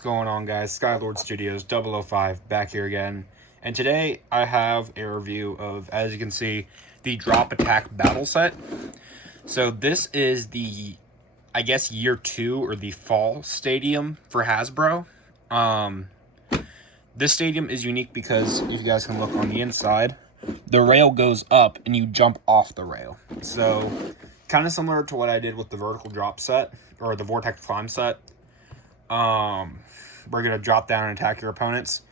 What's going on, guys? Skylord Studios 005 back here again, and today I have a review of, as you can see, the Drop Attack Battle Set. So this is the, I guess, year 2 or the fall stadium for Hasbro. This stadium is unique because if you guys can look on the inside, the rail goes up and you jump off the rail. So kind of similar to what I did with the vertical drop set or the Vortex Climb set. We're going to drop down and attack your opponents.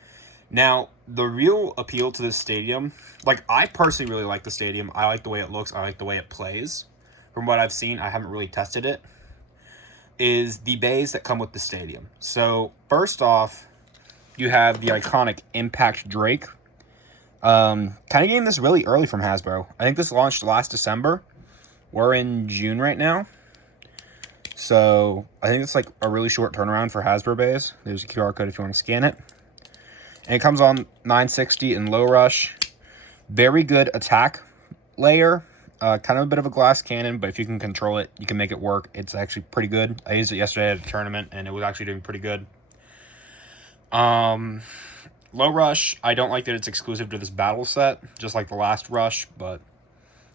Now, the real appeal to this stadium, like, I personally really like the stadium. I like the way it looks. I like the way it plays. From what I've seen, I haven't really tested it, is the bays that come with the stadium. So, first off, you have the iconic Impact Drake. Kind of getting this really early from Hasbro. I think this launched last December. We're in June right now. So, I think it's like a really short turnaround for Hasbro bays. There's a QR code if you want to scan it. And it comes on 960 in low rush. Very good attack layer. Kind of a bit of a glass cannon, but if you can control it, you can make it work. It's actually pretty good. I used it yesterday at a tournament, and it was actually doing pretty good. Low rush, I don't like that it's exclusive to this battle set, just like the last rush, but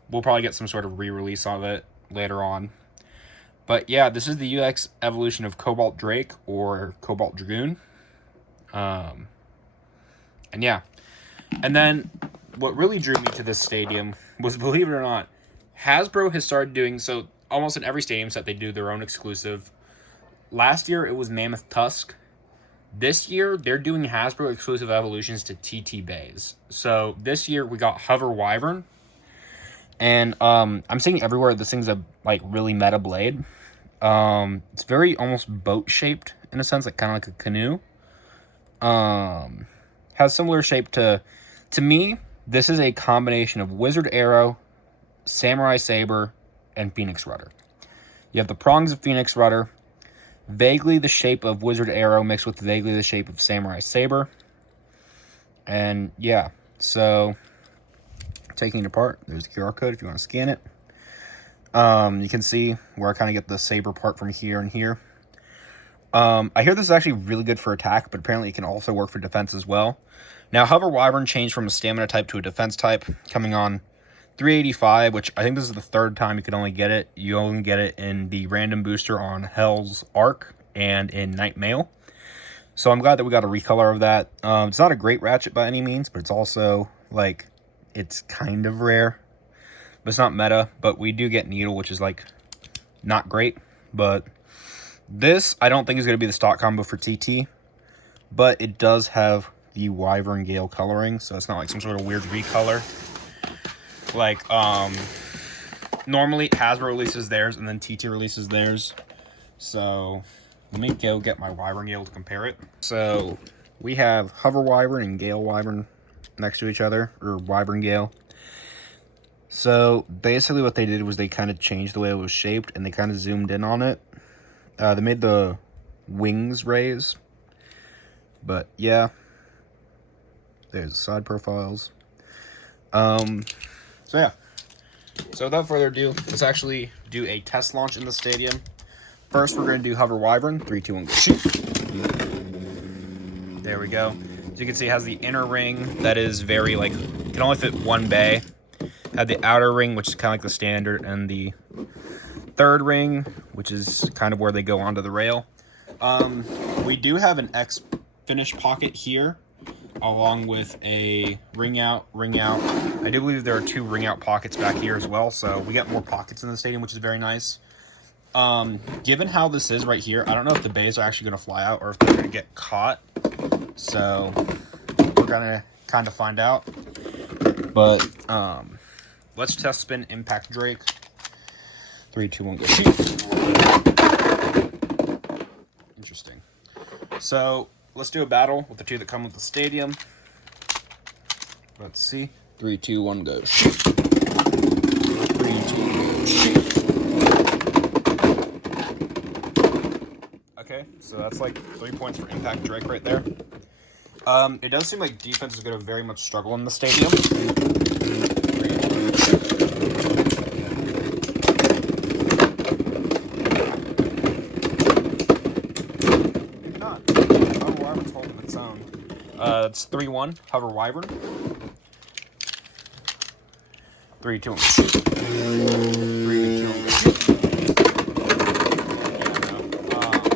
we'll probably get some sort of re-release of it later on. But yeah, this is the UX evolution of Cobalt Drake or Cobalt Dragoon. And yeah. And then what really drew me to this stadium was, believe it or not, Hasbro has started doing, so almost in every stadium set they do their own exclusive. Last year it was Mammoth Tusk. This year they're doing Hasbro exclusive evolutions to TT bays. So this year we got Hover Wyvern. And I'm seeing everywhere this thing's a like really meta blade. It's very almost boat shaped in a sense, like kind of like a canoe. Has similar shape to me. This is a combination of Wizard Arrow, Samurai Saber, and Phoenix Rudder. You have the prongs of Phoenix Rudder, vaguely the shape of Wizard Arrow mixed with vaguely the shape of Samurai Saber. And yeah, so taking it apart, there's the QR code if you want to scan it. You can see where I kind of get the saber part from here and here. I hear this is actually really good for attack, but apparently it can also work for defense as well. Now, Hover Wyvern changed from a stamina type to a defense type, coming on 385, which I think this is the third time you could only get it. You only get it in the random booster on Hell's Arc and in Night Mail. So I'm glad that we got a recolor of that. It's not a great ratchet by any means, but it's also, like, it's kind of rare. But it's not meta, but we do get Needle, which is, like, not great. But this, I don't think, is going to be the stock combo for TT. But it does have the Wyvern Gale coloring, so it's not like some sort of weird recolor. Like, normally Hasbro releases theirs, and then TT releases theirs. So, let me go get my Wyvern Gale to compare it. So, we have Hover Wyvern and Gale Wyvern next to each other, or Wyvern Gale. So, basically what they did was they kind of changed the way it was shaped, and they kind of zoomed in on it. They made the wings raise. But, yeah. There's the side profiles. So, yeah. So, without further ado, let's actually do a test launch in the stadium. First, we're going to do Hover Wyvern. 3, 2, 1, go shoot. There we go. As you can see, it has the inner ring that is very, like, can only fit one bay. Had the outer ring, which is kind of like the standard, and the third ring, which is kind of where they go onto the rail. We do have an X finish pocket here, along with a ring out. I do believe there are 2 ring out pockets back here as well, so we get more pockets in the stadium, which is very nice. Given how this is right here, I don't know if the bays are actually going to fly out or if they're going to get caught. So, we're going to kind of find out. But, let's test spin Impact Drake. 3, 2, 1, go shoot. Interesting. So, let's do a battle with the 2 that come with the stadium. Let's see. 3, 2, 1, go shoot. 3, 2, 1, go shoot. Okay, so that's like 3 points for Impact Drake right there. It does seem like defense is going to very much struggle in the stadium. Maybe not. Hover Wyvern's holding its own. It's 3-1, Hover Wyvern. 3-2 on the shoot. 3-2 on the shoot.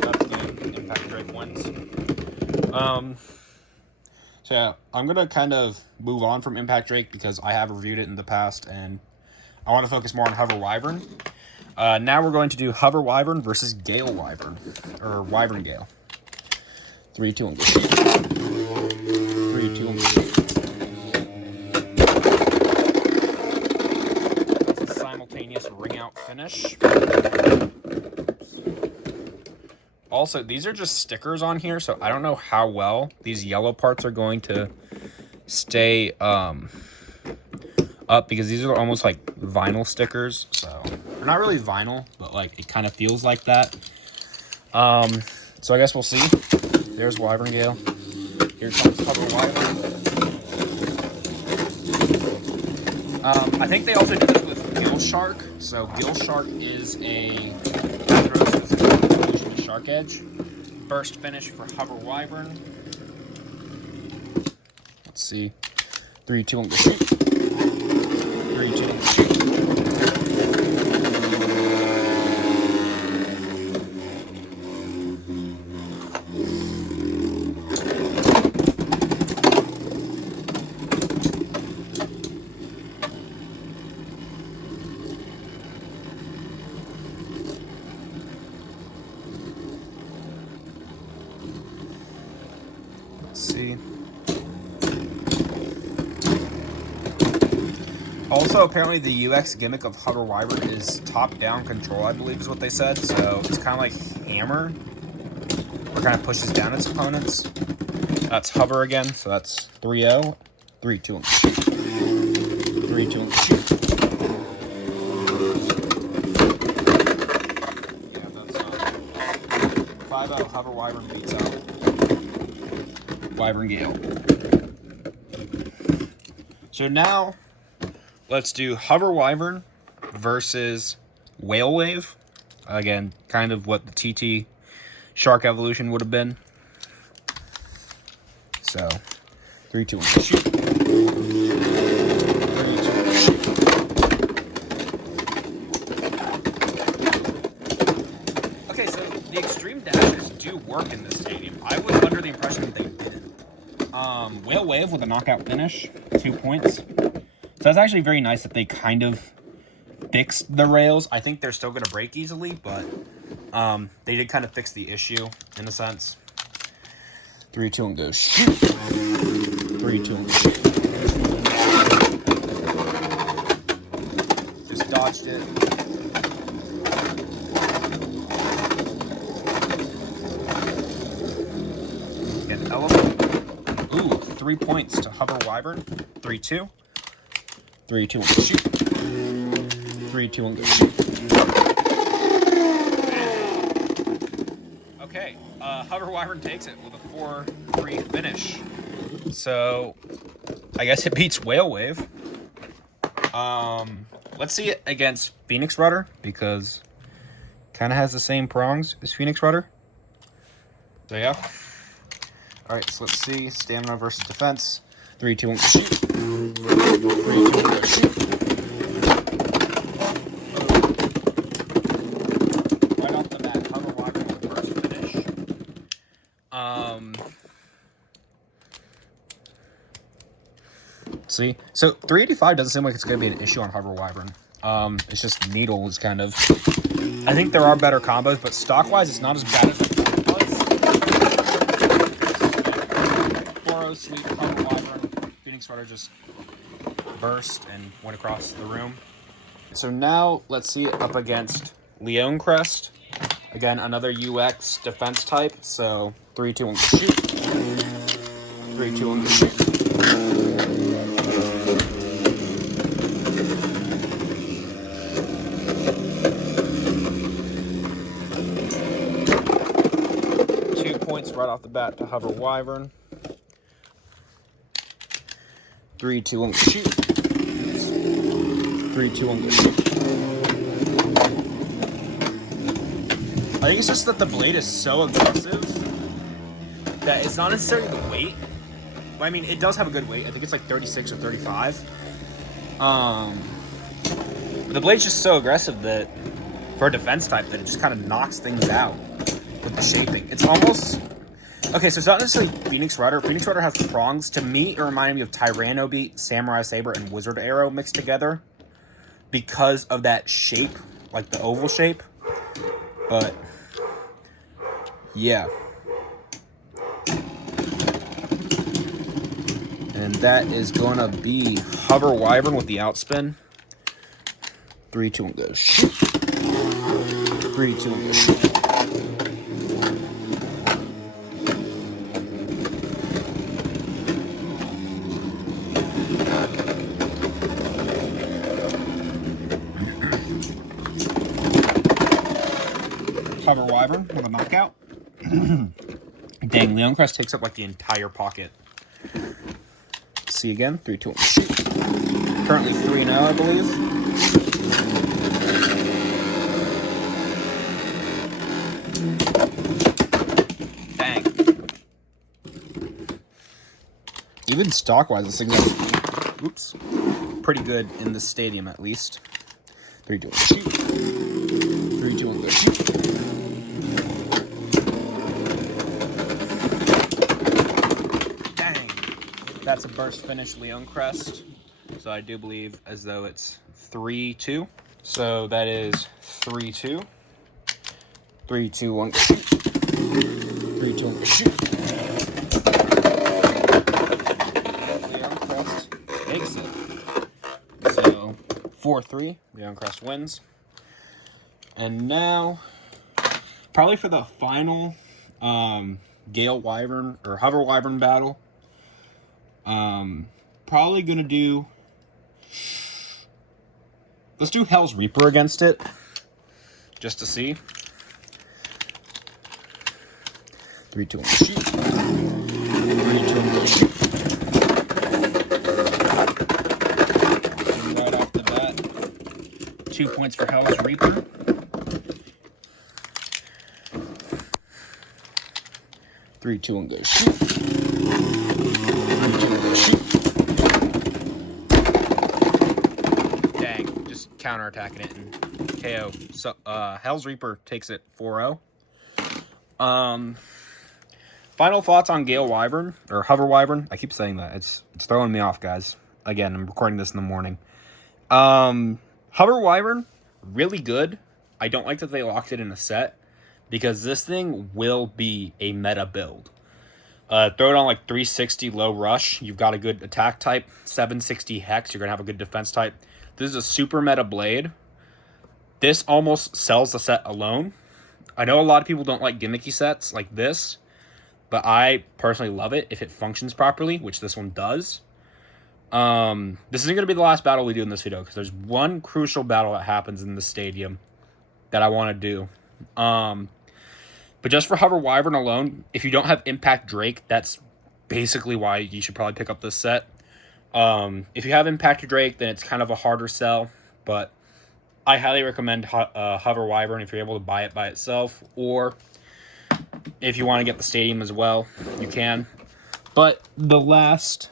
That's good. Impact Drake wins. So yeah, I'm going to kind of move on from Impact Drake because I have reviewed it in the past and I want to focus more on Hover Wyvern. Now we're going to do Hover Wyvern versus Gale Wyvern, or Wyvern Gale. 3-2 on the shoot. 3-2 on the shoot. That's a simultaneous ring out finish. Also, these are just stickers on here, so I don't know how well these yellow parts are going to stay up because these are almost like vinyl stickers. So they're not really vinyl, but like it kind of feels like that. So I guess we'll see. There's Wyvern Gale. Here comes Hover Wyvern. I think they also did this with Gill Shark. So Gill Shark is a Shark Edge. Burst finish for Hover Wyvern. Let's see. 3-2 on the shoot. 3-2 on the shoot. See. Also, apparently the UX gimmick of Hover Wyvern is top-down control, I believe is what they said. So it's kind of like Hammer, where it kind of pushes down its opponents. That's Hover again, so that's 3-0. 3-2 on the shoot. 3-2 on the shoot. Yeah, that's 5-0. Hover Wyvern beats out Wyvern Gale. So now, let's do Hover Wyvern versus Whale Wave. Again, kind of what the TT Shark Evolution would have been. So, 3-2 on the shoot. 3-2 on the shoot. Okay, so the extreme dashes do work in this stadium. I was under the impression that they didn't. Whale Wave with a knockout finish, 2 points. So that's actually very nice that they kind of fixed the rails. I think they're still going to break easily, but they did kind of fix the issue in a sense. 3-2 and go shoot. 3-2 and shoot. Just dodged it. An element. Ooh, 3 points to Hover Wyvern. 3-2. 3-2 on the shoot. 3-2 on the shoot. Okay, Hover Wyvern takes it with a 4-3 finish. So, I guess it beats Whale Wave. Let's see it against Phoenix Rudder because kind of has the same prongs as Phoenix Rudder. So yeah. All right, so let's see. Stamina versus defense. 3-2 on the shoot. 3-2 on the shoot. Right off the bat, Hover Wyvern with the first finish. See, so 385 doesn't seem like it's going to be an issue on Hover Wyvern. It's just Needle is kind of. I think there are better combos, but stock wise, it's not as bad as I thought it was. Sweet Hover Wyvern. Phoenix Rudder just burst and went across the room. So now let's see it up against Leon Crest. Again, another UX defense type. So 3-2 on the shoot. 3-2 on the shoot. Right off the bat to Hover Wyvern. 3-2 on the shoot. 3-2 on the shoot. I think it's just that the blade is so aggressive that it's not necessarily the weight. I mean, it does have a good weight. I think it's like 36 or 35. But the blade's just so aggressive that for a defense type that it just kind of knocks things out with the shaping. It's almost... Okay, so it's not necessarily Phoenix Rudder. Phoenix Rudder has prongs. To me, it reminded me of Tyranno Beat, Samurai Saber, and Wizard Arrow mixed together because of that shape, like the oval shape. But, yeah. And that is going to be Hover Wyvern with the outspin. 3, 2, 1, go. Shoot. 3, 2, 1, go. Shoot. Hover Wyvern with a knockout. Dang, Leon Crest takes up like the entire pocket. See again. 3, 2, 1, shoot. Currently 3-0, I believe. Dang. Even stock-wise, this thing is, oops, pretty good in the stadium at least. 3, 2, 1, shoot. 3, 2, 1, go shoot. That's a burst finish Leon Crest. So I do believe as though it's 3-2. So that is 3-2. 3, 2, 1, shoot. 3, 2, 1, shoot. Leon Crest takes it. So 4-3. Leon Crest wins. And now, probably for the final Gale Wyvern or Hover Wyvern battle. Probably gonna do... Let's do Hell's Reaper against it. Just to see. 3, 2, 1, shoot. 3, 2, 1, shoot. And right off the bat, 2 points for Hell's Reaper. 3, 2, 1, go shoot. 3, 2, 1, go shoot. Dang, just counterattacking it and KO. So, Hell's Reaper takes it 4-0. Final thoughts on Gale Wyvern, or Hover Wyvern. I keep saying that. It's throwing me off, guys. Again, I'm recording this in the morning. Hover Wyvern, really good. I don't like that they locked it in a set, because this thing will be a meta build. Throw it on like 360 low rush. You've got a good attack type. 760 hex. You're going to have a good defense type. This is a super meta blade. This almost sells the set alone. I know a lot of people don't like gimmicky sets like this, but I personally love it if it functions properly, which this one does. This isn't going to be the last battle we do in this video, because there's one crucial battle that happens in the stadium that I want to do. But just for Hover Wyvern alone, if you don't have Impact Drake, that's basically why you should probably pick up this set. If you have Impact Drake, then it's kind of a harder sell, but I highly recommend Hover Wyvern if you're able to buy it by itself, or if you want to get the stadium as well, you can. But the last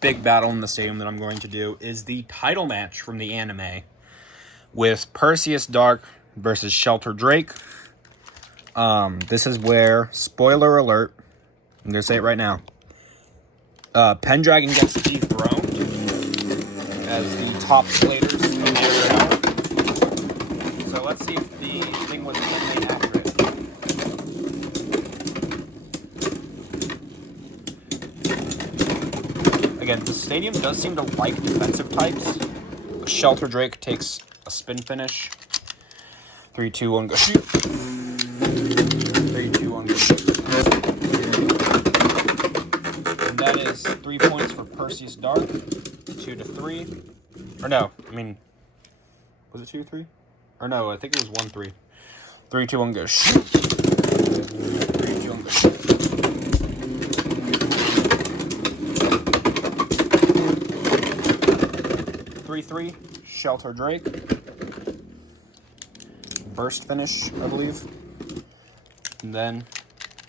big battle in the stadium that I'm going to do is the title match from the anime with Perseus Dark versus Shelter Drake. This is where, spoiler alert, I'm going to say it right now, Pendragon gets dethroned as the top bladers of the tower. So let's see if the thing was eliminated after it. Again, the stadium does seem to like defensive types. Shelter Drake takes a spin finish. 3, 2, 1, go shoot. 3, 2, 1, go shoot. And that is 3 points for Perseus Dark. 2-3. Or no, I mean, was it 2-3? Or no, I think it was 1-3. 3, 2, 1, go shoot. 3, 2, 1, go shoot. 3-3, Shelter Drake. Burst finish, I believe. And then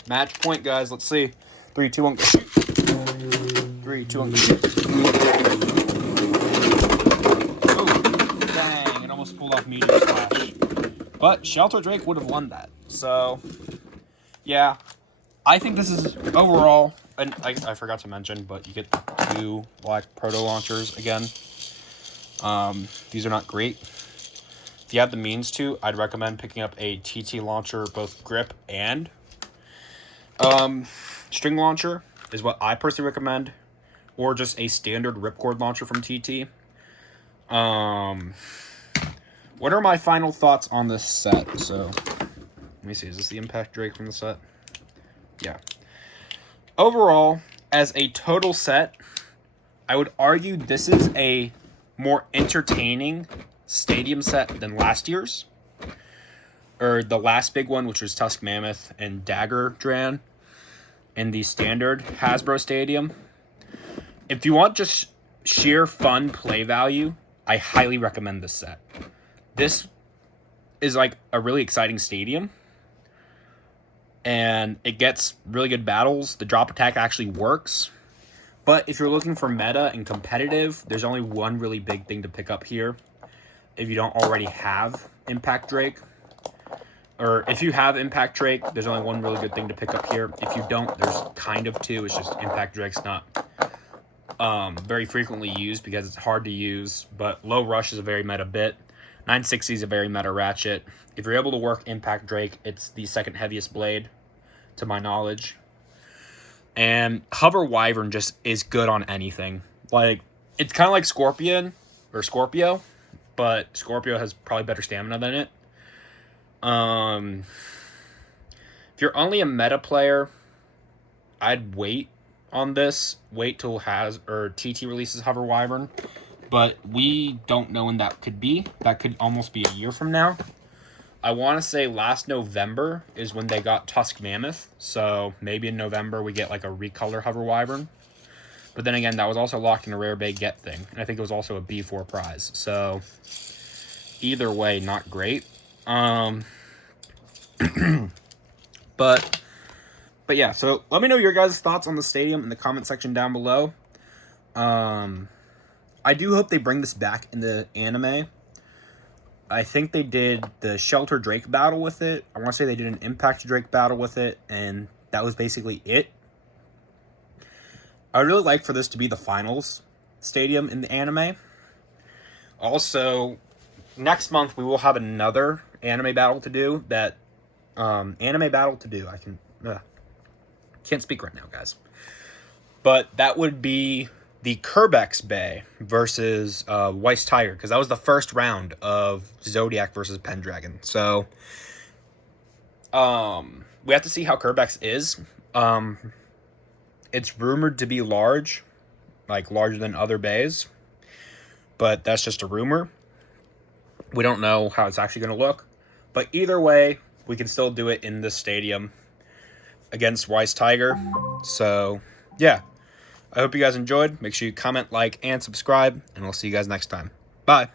Match point, guys. Let's see. 3, 2, 1, go shoot. 3, 2, 1, go shoot. Oh, dang. It almost pulled off Meteor Slash. But Shelter Drake would have won that. So, yeah. I think this is overall, and I forgot to mention, but you get 2 black proto launchers again. These are not great. If you have the means to, I'd recommend picking up a TT launcher, both grip and string launcher is what I personally recommend, or just a standard ripcord launcher from TT. What are my final thoughts on this set? So, let me see. Is this the Impact Drake from the set? Yeah. Overall, as a total set, I would argue this is a more entertaining stadium set than last year's. Or the last big one, which was Tusk Mammoth and Dagger Dran in the standard Hasbro Stadium. If you want just sheer fun play value, I highly recommend this set. This is like a really exciting stadium, and it gets really good battles. The drop attack actually works. But if you're looking for meta and competitive, there's only one really big thing to pick up here. If you don't already have Impact Drake, or if you have Impact Drake, there's only one really good thing to pick up here. If you don't, there's kind of two. It's just Impact Drake's not very frequently used because it's hard to use, but Low Rush is a very meta bit. 960 is a very meta ratchet. If you're able to work Impact Drake, it's the second heaviest blade, to my knowledge. And Hover Wyvern just is good on anything. Like, it's kind of like Scorpion, or Scorpio, but Scorpio has probably better stamina than it. If you're only a meta player, I'd wait on this. Wait till TT releases Hover Wyvern. But we don't know when that could be. That could almost be a year from now. I want to say last November is when they got Tusk Mammoth. So maybe in November we get like a recolor Hover Wyvern. But then again, that was also locked in a rare bait get thing. And I think it was also a B4 prize. So either way, not great. But yeah, so let me know your guys' thoughts on the stadium in the comment section down below. I do hope they bring this back in the anime. I think they did the Shelter Drake battle with it. I want to say they did an Impact Drake battle with it, and that was basically it. I would really like for this to be the finals stadium in the anime. Also, next month we will have another anime battle to do. I can't speak right now, guys. But that would be the Kerbex Bay versus Weiss Tiger, because that was the first round of Zodiac versus Pendragon. So we have to see how Kerbex is. It's rumored to be large, like larger than other bays, but that's just a rumor. We don't know how it's actually going to look. But either way, we can still do it in this stadium against Weiss Tiger. So, yeah. I hope you guys enjoyed. Make sure you comment, like, and subscribe, and we'll see you guys next time. Bye.